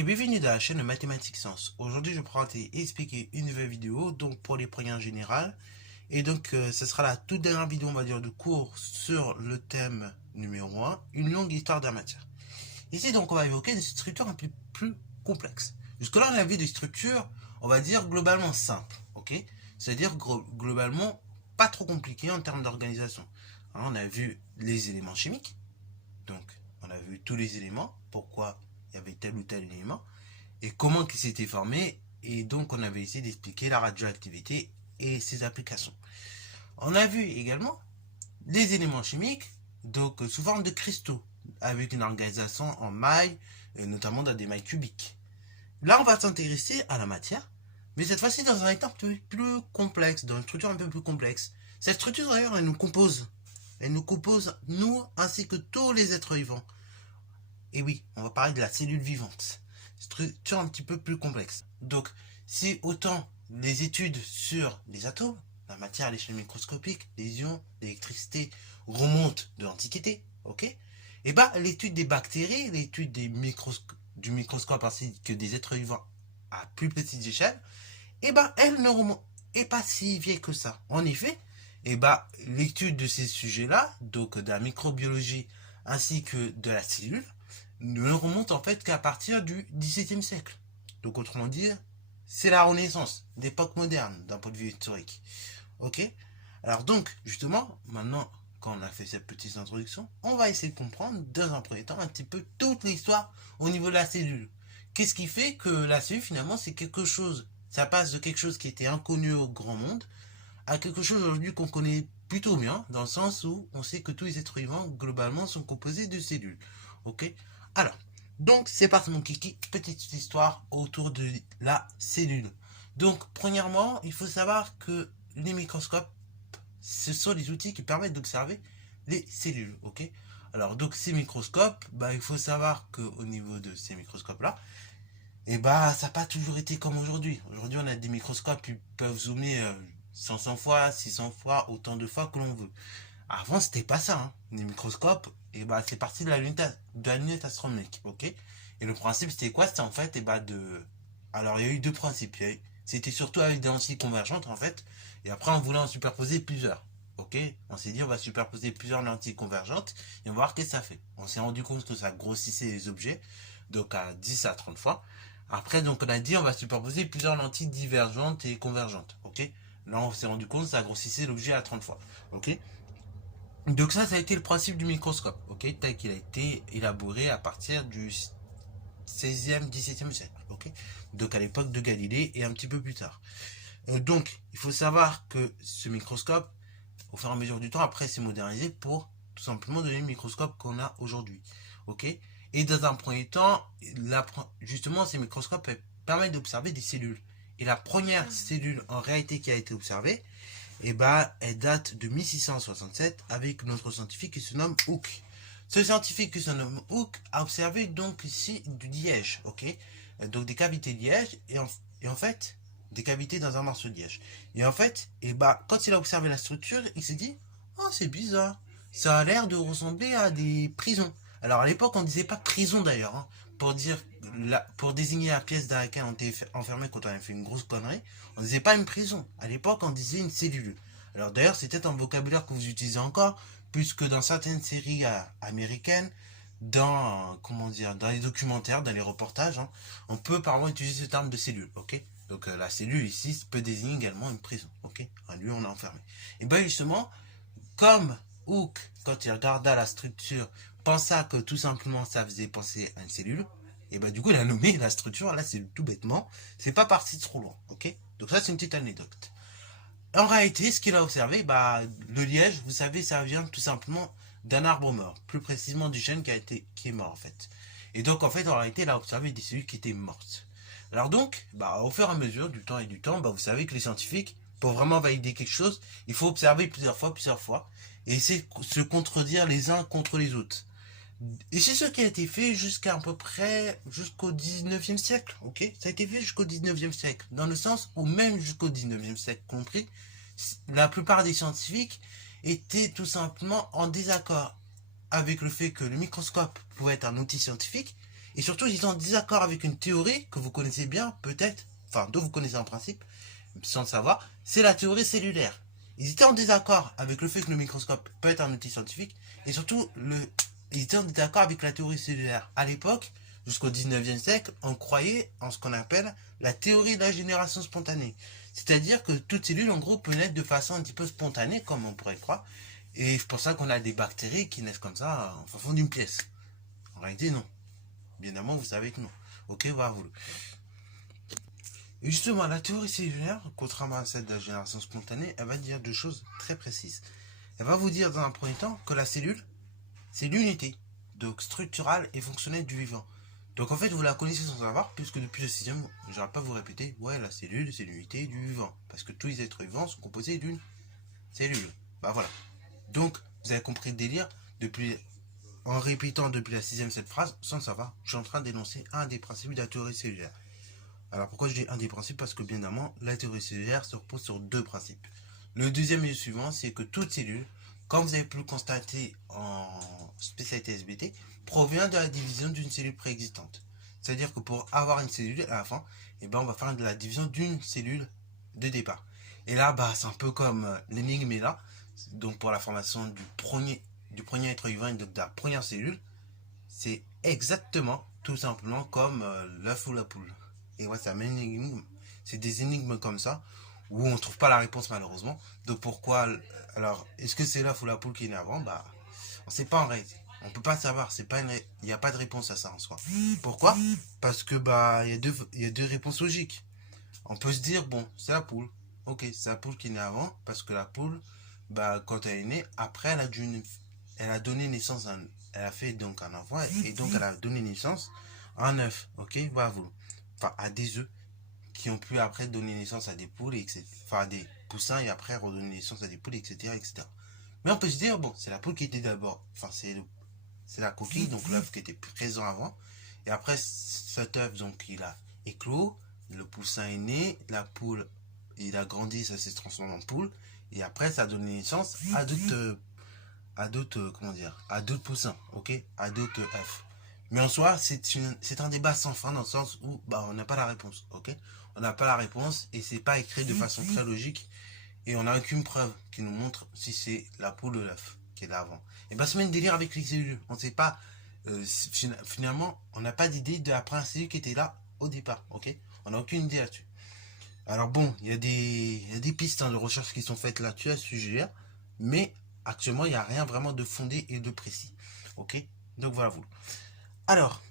Et bienvenue dans la chaîne de Mathématiques Sciences. Aujourd'hui, je vais présenter et expliquer une nouvelle vidéo donc pour les premiers en général. Et donc, ce sera la toute dernière vidéo, on va dire, de cours sur le thème numéro 1, une longue histoire de la matière. Ici, donc, on va évoquer une structure un peu plus complexe. Jusque-là, on a vu des structures, on va dire, globalement simples, ok? C'est-à-dire, globalement, pas trop compliquées en termes d'organisation. On a vu les éléments chimiques, donc, on a vu tous les éléments, pourquoi il y avait tel ou tel élément, et comment il s'était formé, et donc on avait essayé d'expliquer la radioactivité et ses applications. On a vu également les éléments chimiques, donc sous forme de cristaux, avec une organisation en mailles, notamment dans des mailles cubiques. Là, on va s'intéresser à la matière, mais cette fois-ci dans un état un peu plus complexe, dans une structure un peu plus complexe. Cette structure, d'ailleurs, elle nous compose. Elle nous compose, nous, ainsi que tous les êtres vivants. Et oui, on va parler de la cellule vivante. Structure un petit peu plus complexe. Donc, si autant les études sur les atomes, la matière à l'échelle microscopique, les ions, l'électricité remontent de l'Antiquité, ok? Et bah, l'étude des bactéries, l'étude du microscope ainsi que des êtres vivants à plus petite échelle, et bah, elle ne remonte pas si vieille que ça. En effet, et bah, l'étude de ces sujets-là, donc de la microbiologie ainsi que de la cellule, ne remonte en fait qu'à partir du XVIIe siècle. Donc autrement dit, c'est la Renaissance, l'époque moderne d'un point de vue historique. Ok? Alors donc, justement, maintenant, quand on a fait cette petite introduction, on va essayer de comprendre, dans un premier temps, un petit peu toute l'histoire au niveau de la cellule. Qu'est-ce qui fait que la cellule, finalement, c'est quelque chose, ça passe de quelque chose qui était inconnu au grand monde, à quelque chose aujourd'hui qu'on connaît plutôt bien, dans le sens où on sait que tous les êtres vivants, globalement, sont composés de cellules. Ok? Alors, donc c'est parti mon kiki, petite histoire autour de la cellule. Donc, premièrement, il faut savoir que les microscopes, ce sont les outils qui permettent d'observer les cellules, ok? Alors, donc ces microscopes, bah, il faut savoir qu'au niveau de ces microscopes-là, et bah, ça n'a pas toujours été comme aujourd'hui. Aujourd'hui, on a des microscopes qui peuvent zoomer 500 fois, 600 fois, autant de fois que l'on veut. Avant, c'était pas ça, hein. Les microscopes, et bah, c'est parti de la lunette astronomique, ok? Et le principe, c'était quoi? C'était en fait, et bah, alors, il y a eu deux principes. C'était surtout avec des lentilles convergentes, en fait. Et après, on voulait en superposer plusieurs. Ok? On s'est dit, on va superposer plusieurs lentilles convergentes et on va voir ce que ça fait. On s'est rendu compte que ça grossissait les objets, donc à 10 à 30 fois. Après, donc, on a dit, on va superposer plusieurs lentilles divergentes et convergentes. Ok? Là, on s'est rendu compte que ça grossissait l'objet à 30 fois. Ok? Donc ça a été le principe du microscope, ok, tel qu'il a été élaboré à partir du 16e, 17e siècle, ok, donc à l'époque de Galilée et un petit peu plus tard. Donc, il faut savoir que ce microscope, au fur et à mesure du temps, après, s'est modernisé pour tout simplement donner le microscope qu'on a aujourd'hui, ok. Et dans un premier temps, justement, ces microscopes permettent d'observer des cellules. Et la première cellule en réalité qui a été observée, et bah, elle date de 1667 avec notre scientifique qui se nomme Hooke. Ce scientifique qui se nomme Hooke a observé donc ici du liège, ok? Donc des cavités de liège et en fait, des cavités dans un morceau de liège. Et en fait, et bah, quand il a observé la structure, il s'est dit, oh, c'est bizarre. Ça a l'air de ressembler à des prisons. Alors à l'époque, on ne disait pas prison d'ailleurs, hein, pour désigner la pièce dans laquelle on était enfermé quand on avait fait une grosse connerie. On ne disait pas une prison. À l'époque, on disait une cellule. Alors d'ailleurs, c'est peut-être un vocabulaire que vous utilisez encore, puisque dans certaines séries américaines, dans les documentaires, dans les reportages, hein, on peut par exemple utiliser ce terme de cellule, ok? Donc la cellule ici peut désigner également une prison, ok? Un lieu où on est enfermé. Et bien justement, comme Hooke, quand il regarda la structure, pensa que tout simplement ça faisait penser à une cellule, et ben du coup il a nommé la structure, là c'est tout bêtement, c'est pas parti trop loin, ok? Donc ça c'est une petite anecdote. En réalité, ce qu'il a observé, bah, le liège, vous savez, ça vient tout simplement d'un arbre mort, plus précisément du chêne qui est mort en fait. Et donc en fait, en réalité, il a observé des cellules qui étaient mortes. Alors donc, bah, au fur et à mesure du temps et du temps, bah, vous savez que les scientifiques, pour vraiment valider quelque chose, il faut observer plusieurs fois, et essayer de se contredire les uns contre les autres. Et c'est ce qui a été fait jusqu'à peu près jusqu'au 19e siècle, ok? Ça a été fait jusqu'au 19e siècle, dans le sens où même jusqu'au 19e siècle compris, la plupart des scientifiques étaient tout simplement en désaccord avec le fait que le microscope pouvait être un outil scientifique Et surtout, ils étaient en désaccord avec une théorie que vous connaissez bien, peut-être, enfin, dont vous connaissez en principe, sans le savoir, c'est la théorie cellulaire. Ils étaient en désaccord avec le fait que le microscope peut être un outil scientifique, et surtout, ils étaient en désaccord avec la théorie cellulaire. À l'époque, jusqu'au 19e siècle, on croyait en ce qu'on appelle la théorie de la génération spontanée. C'est-à-dire que toute cellule, en gros, peut naître de façon un petit peu spontanée, comme on pourrait le croire, et c'est pour ça qu'on a des bactéries qui naissent comme ça, en fond d'une pièce. En réalité, non. Bien évidemment, vous savez que non. Ok, voilà. Et justement, la théorie cellulaire, contrairement à celle de la génération spontanée, elle va dire deux choses très précises. Elle va vous dire dans un premier temps que la cellule, c'est l'unité, donc structurale et fonctionnelle du vivant. Donc en fait, vous la connaissez sans savoir, puisque depuis le 6e, je n'arrête pas de vous répéter, ouais, la cellule, c'est l'unité du vivant. Parce que tous les êtres vivants sont composés d'une cellule. Bah voilà. Donc, vous avez compris le délire, depuis, en répétant depuis la 6e cette phrase, sans le savoir, je suis en train d'énoncer un des principes de la théorie cellulaire. Alors pourquoi je dis un des principes? Parce que bien évidemment, la théorie cellulaire se repose sur deux principes. Le deuxième et le suivant, c'est que toute cellule, comme vous avez pu le constater en spécialité SBT, provient de la division d'une cellule préexistante. C'est-à-dire que pour avoir une cellule à la fin, eh ben, on va faire de la division d'une cellule de départ. Et là, bah, c'est un peu comme l'énigme est là. Donc pour la formation du premier être vivant et de la première cellule, c'est exactement, tout simplement, comme l'œuf ou la poule. Et ouais, ça mène une énigme. C'est des énigmes comme ça, où on ne trouve pas la réponse malheureusement. Donc pourquoi, alors, est-ce que c'est l'œuf ou la poule qui est né avant? Bah, on ne sait pas en réalité. On ne peut pas savoir, il n'y a pas de réponse à ça en soi. Pourquoi? Parce que bah il y a deux réponses logiques. On peut se dire, bon, c'est la poule. Ok, c'est la poule qui est née avant, parce que la poule, bah, quand elle est née, après, elle a donné naissance à elle a fait donc un enfant, et donc elle a donné naissance à un œuf. Ok, voilà, vous. Enfin, à des œufs qui ont pu après donner naissance à des poules, etc. Enfin, à des poussins, et après redonner naissance à des poules, etc., etc. Mais on peut se dire, bon, c'est la poule qui était d'abord, enfin, c'est la coquille, donc l'œuf qui était présent avant. Et après, cet œuf, donc, il a éclos, le poussin est né, la poule, il a grandi, ça s'est transformé en poule. Et après, ça a donné naissance comment dire, à d'autres poussins, ok, à d'autres œufs. Mais en soi, c'est un débat sans fin dans le sens où bah, on n'a pas la réponse, ok. On n'a pas la réponse et c'est pas écrit de façon très logique et on n'a aucune preuve qui nous montre si c'est la poule ou l'œuf qui est là avant. Et bah, c'est même délire avec les cellules. On ne sait pas, finalement, on n'a pas d'idée de la première cellule qui était là au départ, ok. On n'a aucune idée là-dessus. Alors bon, il y a des pistes de recherche qui sont faites là-dessus à ce sujet-là, mais actuellement, il n'y a rien vraiment de fondé et de précis. Ok. Donc voilà vous. Alors,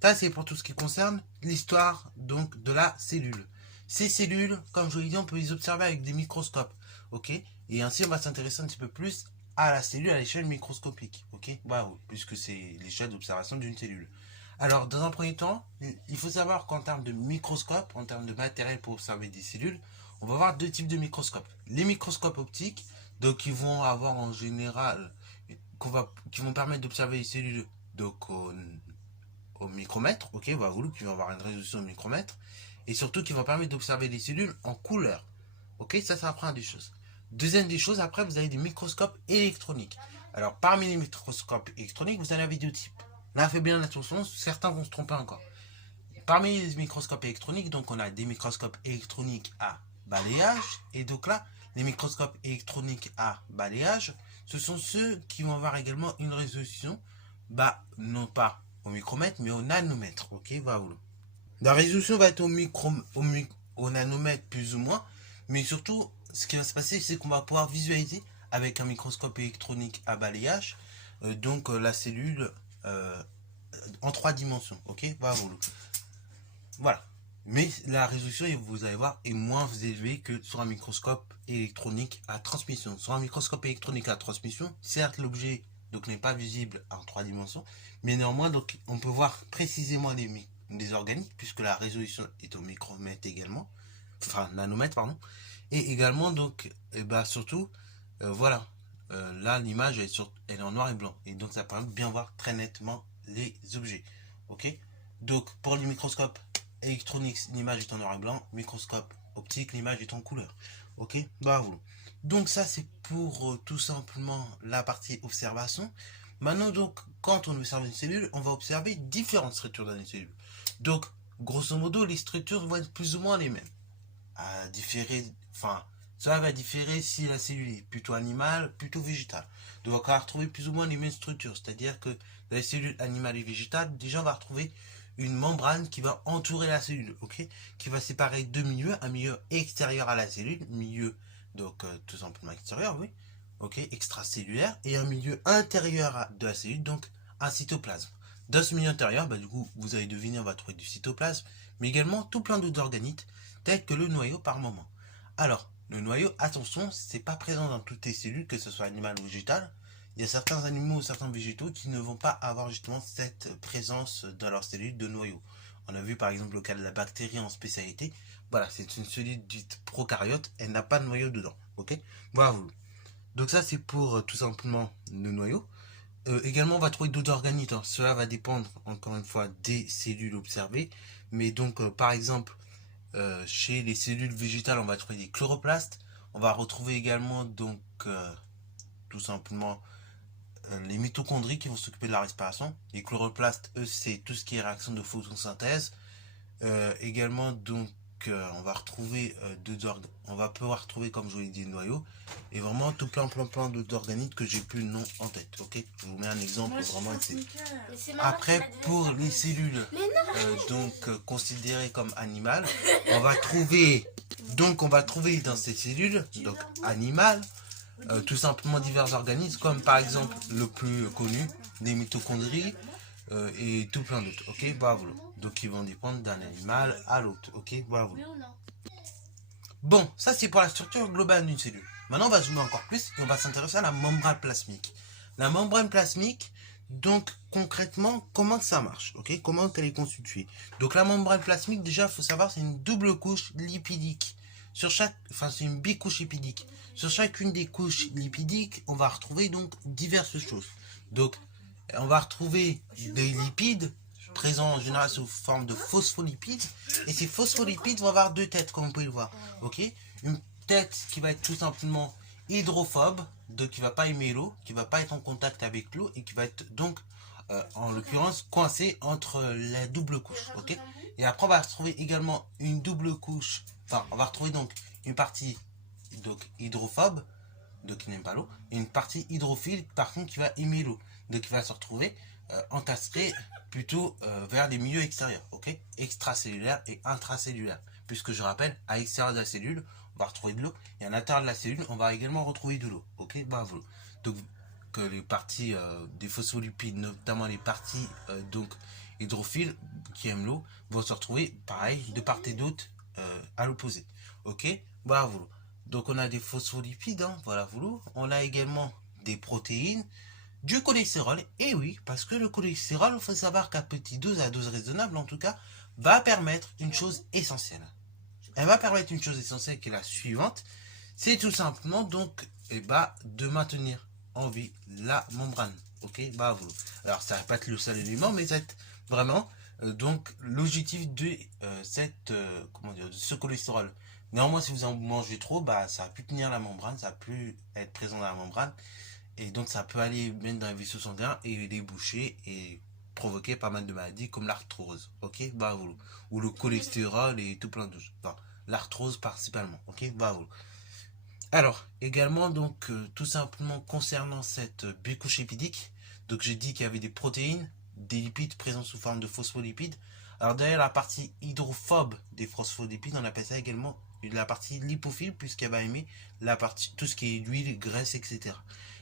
ça c'est pour tout ce qui concerne l'histoire donc de la cellule. Ces cellules, comme je vous l'ai dit, on peut les observer avec des microscopes. Ok. Et ainsi, on va s'intéresser un petit peu plus à la cellule à l'échelle microscopique. Ok. Voilà, puisque c'est l'échelle d'observation d'une cellule. Alors, dans un premier temps, il faut savoir qu'en termes de microscope, en termes de matériel pour observer des cellules, on va avoir deux types de microscopes. Les microscopes optiques, donc qui vont avoir en général, qui vont permettre d'observer les cellules donc au micromètre, ok, voilà, qui vont avoir une résolution au micromètre, et surtout qui vont permettre d'observer les cellules en couleur. Ok, ça c'est la première des choses. Deuxième des choses, après vous avez des microscopes électroniques. Alors parmi les microscopes électroniques, vous avez un vidéotype. Là, fait bien attention, certains vont se tromper encore. Parmi les microscopes électroniques, donc on a des microscopes électroniques à balayage, et donc là, les microscopes électroniques à balayage, ce sont ceux qui vont avoir également une résolution, bah, non pas au micromètre, mais au nanomètre, ok, voilà. La résolution va être au nanomètre plus ou moins, mais surtout, ce qui va se passer, c'est qu'on va pouvoir visualiser avec un microscope électronique à balayage, donc la cellule en 3 dimensions, ok, voilà. Voilà. Mais la résolution, vous allez voir, est moins élevée que sur un microscope électronique à transmission. Sur un microscope électronique à transmission, certes l'objet donc n'est pas visible en 3 dimensions, mais néanmoins donc on peut voir précisément des organismes puisque la résolution est au micromètre également, enfin nanomètre pardon, et également donc surtout voilà, là l'image elle est en noir et blanc et donc ça permet de bien voir très nettement les objets. Ok. Donc pour les microscopes électronique, l'image est en noir et blanc, microscope optique, l'image est en couleur. Ok, bravo. Donc ça c'est pour tout simplement la partie observation. Maintenant, donc, quand on observe une cellule, on va observer différentes structures dans une cellule. Donc, grosso modo, les structures vont être plus ou moins les mêmes. À différer, enfin, ça va différer si la cellule est plutôt animale, plutôt végétale. Donc, on va retrouver plus ou moins les mêmes structures. C'est-à-dire que dans les cellules animales et végétales, déjà, on va retrouver une membrane qui va entourer la cellule, ok, qui va séparer deux milieux, un milieu extérieur à la cellule, milieu, donc tout simplement extérieur, oui, ok, extracellulaire, et un milieu intérieur de la cellule, donc un cytoplasme. Dans ce milieu intérieur, bah, du coup, vous avez deviné, on va trouver du cytoplasme, mais également tout plein d'autres organites, tels que le noyau par moment. Alors, le noyau, attention, c'est pas présent dans toutes les cellules, que ce soit animal ou végétal. Il y a certains animaux ou certains végétaux qui ne vont pas avoir justement cette présence dans leurs cellules de noyau. On a vu par exemple le cas de la bactérie en spécialité. Voilà, c'est une cellule dite prokaryote, elle n'a pas de noyau dedans. Ok, voilà. Donc ça c'est pour tout simplement le noyau. Également on va trouver d'autres organites. Hein. Cela va dépendre encore une fois des cellules observées. Mais donc par exemple chez les cellules végétales on va trouver des chloroplastes. On va retrouver également donc tout simplement les mitochondries qui vont s'occuper de la respiration. Les chloroplastes, eux, c'est tout ce qui est réaction de photosynthèse. Également, donc, on va retrouver on va pouvoir retrouver, comme je vous l'ai dit, le noyau. Et vraiment tout plein d'autres organites que j'ai plus le nom en tête. Ok, je vous mets un exemple vraiment ici. Après, pour les cellules considérées comme animales, on va trouver dans ces cellules donc animales tout simplement divers organismes, comme par exemple le plus connu, les mitochondries et tout plein d'autres. Ok, bravo. Donc ils vont dépendre d'un animal à l'autre. Ok, bravo. Bon, ça c'est pour la structure globale d'une cellule. Maintenant on va zoomer encore plus et on va s'intéresser à la membrane plasmique. La membrane plasmique, donc concrètement, comment ça marche, ok? Comment elle est constituée? Donc la membrane plasmique, déjà, il faut savoir, c'est une double couche lipidique. C'est une bicouche lipidique. Sur chacune des couches lipidiques, on va retrouver donc diverses choses. Donc, on va retrouver des lipides présents en général sous forme de phospholipides. Et ces phospholipides vont avoir deux têtes, comme vous pouvez le voir. Ok, une tête qui va être tout simplement hydrophobe, donc qui va pas aimer l'eau, qui va pas être en contact avec l'eau et qui va être donc en l'occurrence coincé entre la double couche. Ok, et après on va retrouver également une double couche. Enfin, on va retrouver donc une partie donc hydrophobe, donc qui n'aime pas l'eau, et une partie hydrophile par contre qui va aimer l'eau, donc qui va se retrouver encastré plutôt vers les milieux extérieurs, ok, extracellulaires et intracellulaires, puisque je rappelle, à l'extérieur de la cellule on va retrouver de l'eau et à l'intérieur de la cellule on va également retrouver de l'eau, ok, bravo. Donc que les parties des phospholipides, notamment les parties donc hydrophiles qui aiment l'eau, vont se retrouver pareil de part et d'autre à l'opposé, ok, bravo. Donc on a des phospholipides, hein, voilà, on a également des protéines, du cholestérol, et oui, parce que le cholestérol, il faut savoir qu'à petite dose, à dose raisonnable en tout cas, va permettre une chose essentielle. Elle va permettre une chose essentielle qui est la suivante, c'est tout simplement donc de maintenir en vie la membrane. Ok, bravo. Alors ça va pas être le seul élément, mais c'est vraiment donc l'objectif de de ce cholestérol. Néanmoins, si vous en mangez trop, bah ça va plus tenir la membrane, ça va plus être présent dans la membrane, et donc ça peut aller même dans les vaisseaux sanguins et les boucher et provoquer pas mal de maladies comme l'arthrose. Ok, bravo. Ou le cholestérol et tout plein de choses. Enfin, l'arthrose principalement. Ok, bravo. Alors, également, donc, tout simplement concernant cette bicouche lipidique, donc j'ai dit qu'il y avait des protéines, des lipides présents sous forme de phospholipides. Alors, derrière la partie hydrophobe des phospholipides, on appelle ça également la partie lipophile, puisqu'elle va aimer la partie, tout ce qui est huile, graisse, etc.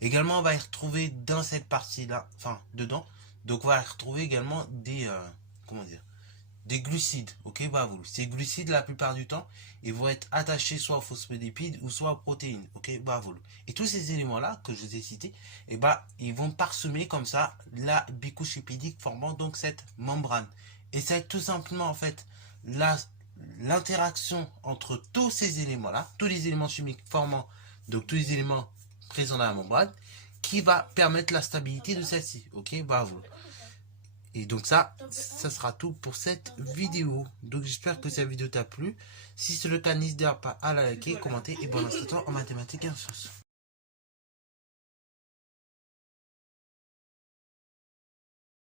Également, on va y retrouver dans cette partie-là, enfin, dedans, donc on va y retrouver également des, des glucides, ok, bravo. Ces glucides, la plupart du temps, ils vont être attachés soit aux phospholipides ou soit aux protéines, ok, bravo. Et tous ces éléments-là que je vous ai cités, ils vont parsemer comme ça la bicouche lipidique formant donc cette membrane. Et c'est tout simplement en fait l'interaction entre tous ces éléments-là, tous les éléments chimiques formant donc tous les éléments présents dans la membrane, qui va permettre la stabilité de celle-ci, ok, bravo. Et donc ça sera tout pour cette vidéo. Donc j'espère que cette vidéo t'a plu. Si c'est le cas, n'hésitez pas à la liker, commenter et bon instructeur en mathématiques et en sciences.